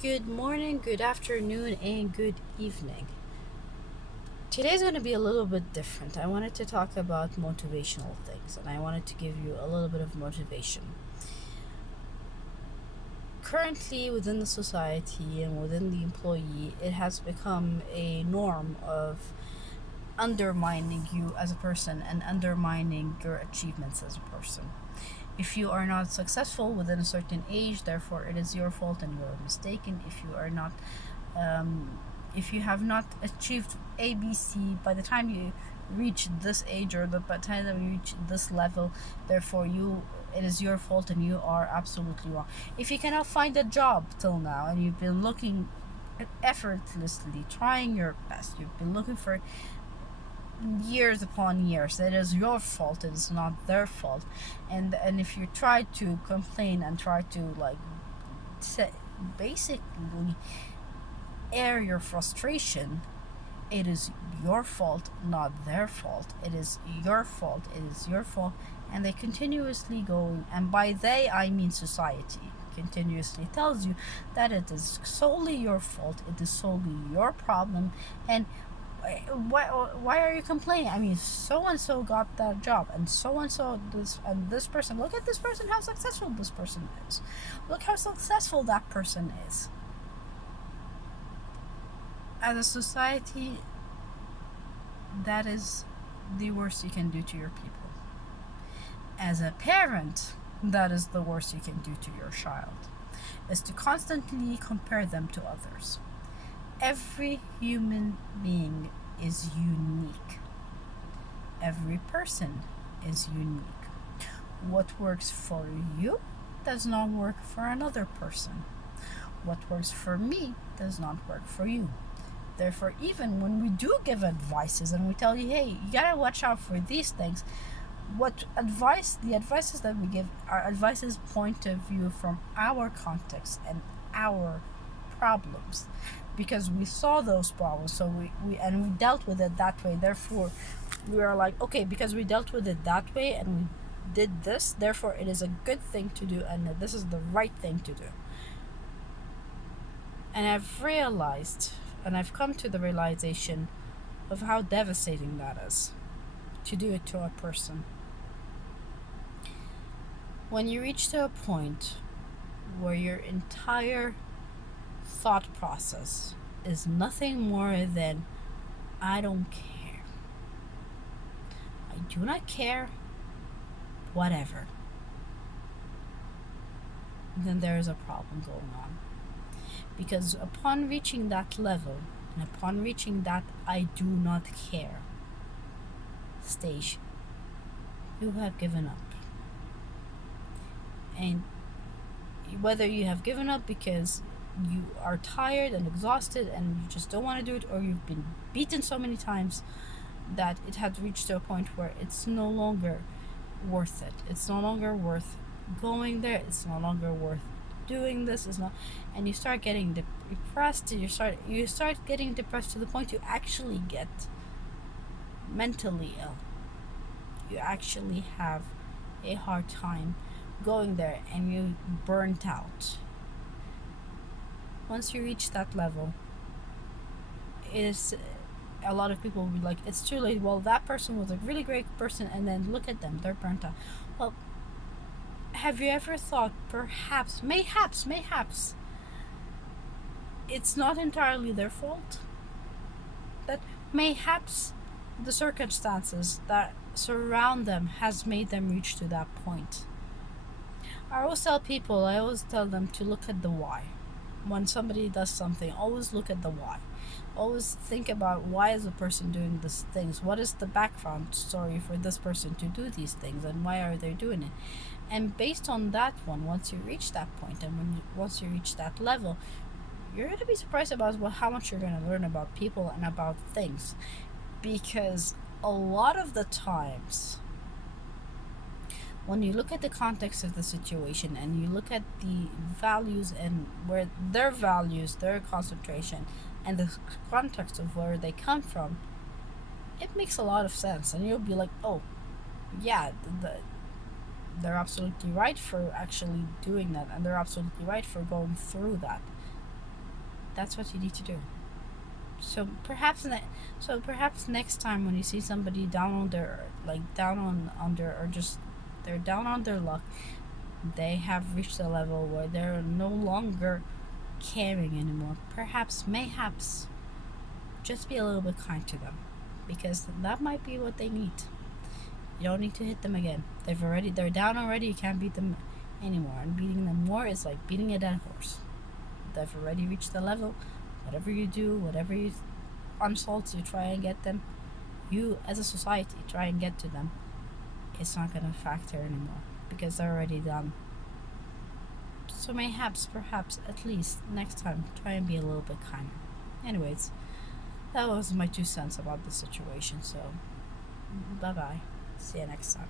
Good morning, good afternoon, and good evening. Today's going to be a little bit different. I wanted to talk about motivational things and I wanted to give you a little bit of motivation. Currently, within the society and within the employee, it has become a norm of undermining you as a person and undermining your achievements as a person. If you are not successful within a certain age, therefore it is your fault and you are mistaken. If you have not achieved ABC by the time you reach this age or by the time you reach this level, therefore it is your fault and you are absolutely wrong. If you cannot find a job till now and you've been looking effortlessly, trying your best, you've been looking for years upon years, it is your fault, it is not their fault. And if you try to complain and try to basically air your frustration, it is your fault, not their fault. It is your fault, it is your fault. And they continuously go, and by they I mean society, continuously tells you that it is solely your fault, it is solely your problem. And why are you complaining? I mean, so and so got that job, and so this person. Look at this person, how successful this person is. Look how successful that person is. As a society, that is the worst you can do to your people. As a parent, that is the worst you can do to your child, is to constantly compare them to others. Every human being is unique. Every person is unique. What works for you does not work for another person. What works for me does not work for you. Therefore, even when we do give advices and we tell you, hey, you gotta watch out for these things, the advices that we give are advices point of view from our context and our problems, because we saw those problems, so we dealt with it that way. Therefore, we are like, okay, because we dealt with it that way and we did this, therefore it is a good thing to do and this is the right thing to do. And I've realized, and I've come to the realization of how devastating that is to do it to a person. When you reach to a point where your entire thought process is nothing more than, I don't care, I do not care, whatever, then there is a problem going on. Because upon reaching that level, and upon reaching that I do not care stage, you have given up. And whether you have given up because you are tired and exhausted and you just don't want to do it, or you've been beaten so many times that it had reached to a point where it's no longer worth it. It's no longer worth going there. It's no longer worth doing this. Is not, and you start getting depressed. You start getting depressed to the point you actually get mentally ill. You actually have a hard time going there and you burnt out. Once you reach that level, is a lot of people will be like, it's too late. Well, that person was a really great person and then look at them, they're burnt out. Well, have you ever thought mayhaps it's not entirely their fault? That mayhaps the circumstances that surround them has made them reach to that point. I always tell them to look at the why. When somebody does something, always look at the why. Always think about, why is a person doing these things? What is the background story for this person to do these things, and why are they doing it? And based on that one, once you reach that point, and once you reach that level, you're going to be surprised about how much you're going to learn about people and about things. Because a lot of the times, when you look at the context of the situation and you look at the values and where their values, their concentration, and the context of where they come from, it makes a lot of sense. And you'll be like, oh, yeah, they're absolutely right for actually doing that, and they're absolutely right for going through that. That's what you need to do. So perhaps next time when you see somebody down on their, like, down on their, or just they're down on their luck, they have reached a level where they're no longer caring anymore. Perhaps, mayhaps, just be a little bit kind to them, because that might be what they need. You don't need to hit them again. They're down already. You can't beat them anymore. And beating them more is like beating a dead horse. They've already reached the level. Whatever you do, whatever you insults you try and get them, you as a society try and get to them, it's not gonna factor anymore because they're already done. So mayhaps, perhaps, at least next time, try and be a little bit kinder. Anyways, that was my 2 cents about the situation. So, bye bye. See you next time.